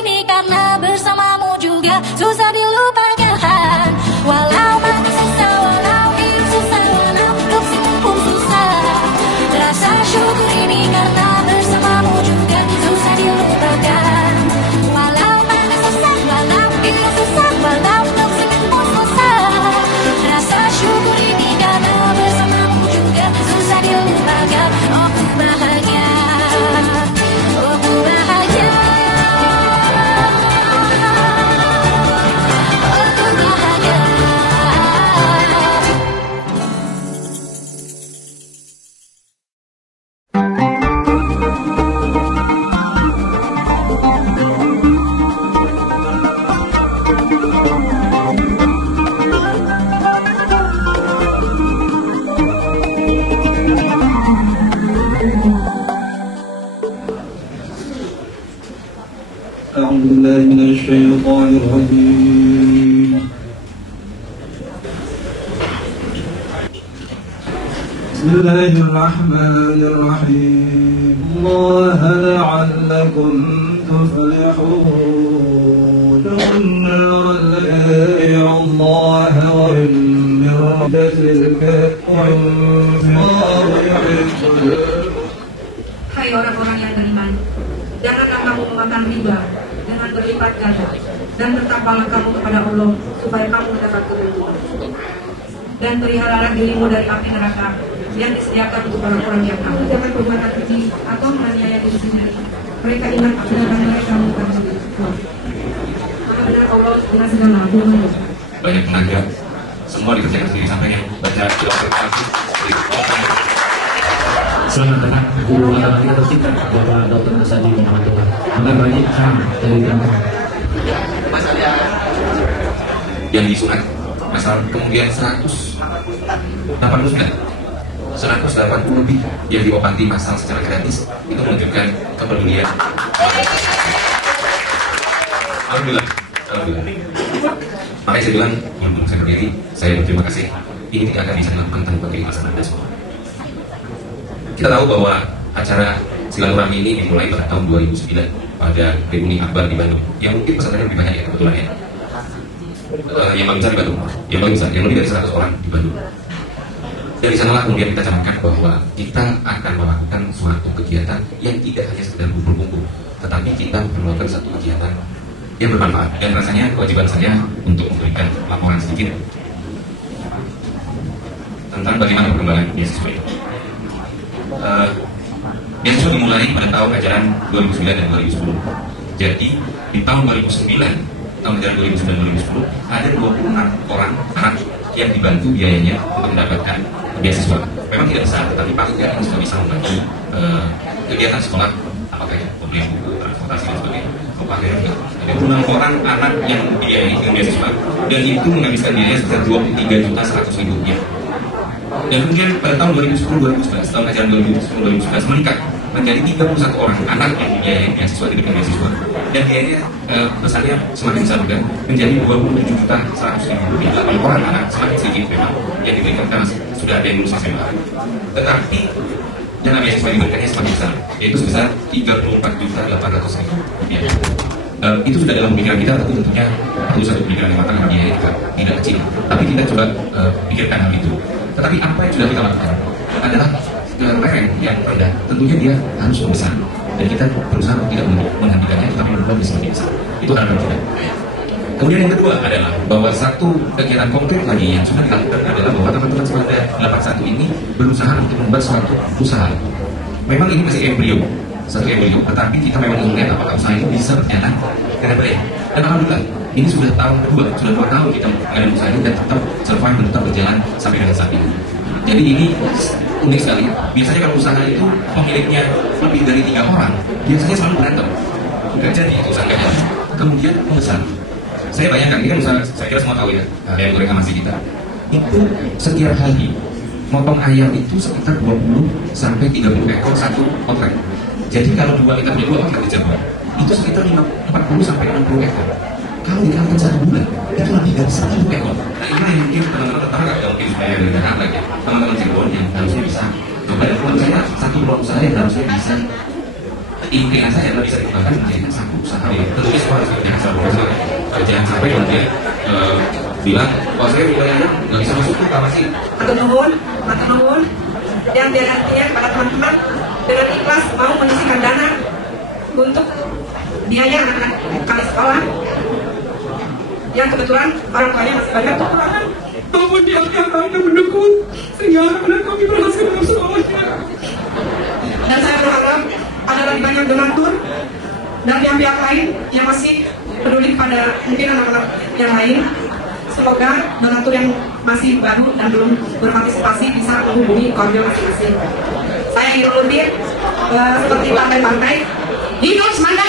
ini karena bersamamu juga susah dilupakan. Walau mati susah, walau hidup susah, walau untuk senyum pun susah. Rasa syukur ini karena bersamamu juga susah dilupakan. Walau mati susah, walau hidup susah, walau untuk senyum pun susah. Rasa syukur ini karena bersamamu juga susah dilupakan. Oh ku bahagia, oh ku bahagia. أعوذ بالله من الشيطان الرجيم. بسم الله الرحمن الرحيم. الله لعلكم تفلحون. النار التي الله وإن من رحمة الكافرين يحب. Hai orang-orang yang beriman, janganlah kamu memakan riba dengan berlipat ganda, dan bertakwalah kamu kepada Allah supaya kamu mendapat keberuntungan. Dan peliharalah dirimu dari api neraka yang disediakan untuk orang-orang yang takut. Jangan berbuat keji atau menganiaya diri sendiri. Mereka ingat kebenaran mereka bukan sendiri. Maka benar Allah dengan segala firman-Nya. Banyak tenaga, semua dikerjakan sendiri sampai yang baca doa. Selamat datang guru matematika tercinta Bapak Dr. Sadi Muhammad Tuhan. Maka banyak ham dari Tangerang. Masalah yang disunat, masalah kemudian 180 lebih yang diopanti masal secara gratis, itu menunjukkan kepedulian. Alhamdulillah. Makanya saya bilang, untuk saya berdiri, saya berterima kasih. Ini tidak akan bisa dilakukan tanpa keikhlasan Anda semua. Kita tahu bahwa acara silaturahmi ini dimulai pada tahun 2009 pada reuni akbar di Bandung, yang mungkin pesertanya lebih banyak ya kebetulan ya. Yang paling besar di Bandung, yang paling besar, yang lebih dari 100 orang di Bandung. Dari sanalah kemudian kita canangkan bahwa kita akan melakukan suatu kegiatan yang tidak hanya sekedar kumpul-kumpul, tetapi kita melakukan satu kegiatan yang bermanfaat. Dan rasanya kewajiban saya untuk memberikan laporan sedikit tentang bagaimana perkembangan beasiswa ini. Beasiswa dimulai pada tahun ajaran 2009 dan 2010. Jadi di tahun 2009, tahun ajaran 2009-2010 ada 26 orang anak yang dibantu biayanya untuk mendapatkan beasiswa. Memang tidak besar, tetapi pastinya ini sudah bisa membantu kegiatan sekolah, apakah ya pembelian buku, transportasi dan sebagainya. Akhirnya ada 26 orang anak yang dibiayai dengan beasiswa, dan itu menghabiskan biaya sekitar 23.100.000 rupiah. Dan kemudian pada tahun 2010-2011, tahun ajaran 2010-2011 meningkat menjadi 31 orang anak yang dibiayai beasiswa, diberikan beasiswa, dan biayanya besarnya semakin besar juga menjadi 27.100.000 rupiah. 8 orang anak, semakin sedikit memang yang diberikan karena sudah ada yang lulus SMA. Tetapi dana beasiswa yang diberikannya semakin besar, yaitu sebesar 34.800.000 rupiah. Itu sudah dalam pemikiran kita, tapi tentunya perlu satu pemikiran yang matang, biaya tidak kecil. Tapi kita coba pikirkan hal itu. Tetapi apa yang sudah kita lakukan adalah lereng yang rendah. Tentunya dia harus membesar, dan kita berusaha tidak menghentikannya, tetapi berubah bisa lebih besar. Itu harapan kita. Kemudian yang kedua adalah bahwa satu kegiatan konkret lagi yang sudah dilakukan adalah bahwa teman-teman sekolah 81 ini berusaha untuk membuat suatu usaha. Memang ini masih embrio, satu embrio, tetapi kita memang ingin lihat apakah usaha itu bisa berjalan dengan baik. Dan alhamdulillah, ini sudah tahun kedua, sudah 2 tahun kita mengadakan usaha ini dan tetap survive dan tetap berjalan sampai dengan saat ini. Jadi ini unik sekali. Biasanya kalau usaha itu pemiliknya lebih dari 3 orang, biasanya selalu berantem. Nggak jadi itu usaha jadi. Kemudian membesar. Saya bayangkan, ini kan usaha, saya kira semua tahu ya, ayam goreng masih kita. Itu setiap hari motong ayam itu sekitar 20 sampai 30 ekor satu potret. Jadi kalau kita punya 2 potret di Jawa, itu sekitar 40 sampai 60 ekor. Kalau dikalikan 1 bulan, itu lebih dari 1.000 ekor. Nah ini yang mungkin teman-teman tetangga yang mungkin supaya dari Jakarta ya, teman-teman Cirebon yang harusnya bisa. Coba menurut saya satu usaha yang harusnya bisa, impian saya adalah bisa dikembangkan menjadi satu usaha yang tentunya kemudian bilang, oh saya wilayahnya nggak bisa masuk tuh apa sih? Matur nuwun, dan biar nantinya kepada teman-teman dengan ikhlas mau menyisikan dana untuk biaya anak-anak kami sekolah yang kebetulan orang tuanya masih banyak kekurangan, maupun pihak-pihak lain yang mendukung sehingga anak-anak kami berhasil dalam sekolahnya. Dan saya berharap ada lebih banyak donatur dan pihak-pihak lain yang masih peduli pada mungkin anak-anak yang lain. Semoga donatur yang masih baru dan belum berpartisipasi bisa menghubungi koordinator masing-masing. Saya ingin meluntir seperti partai-partai. Hidup Semanda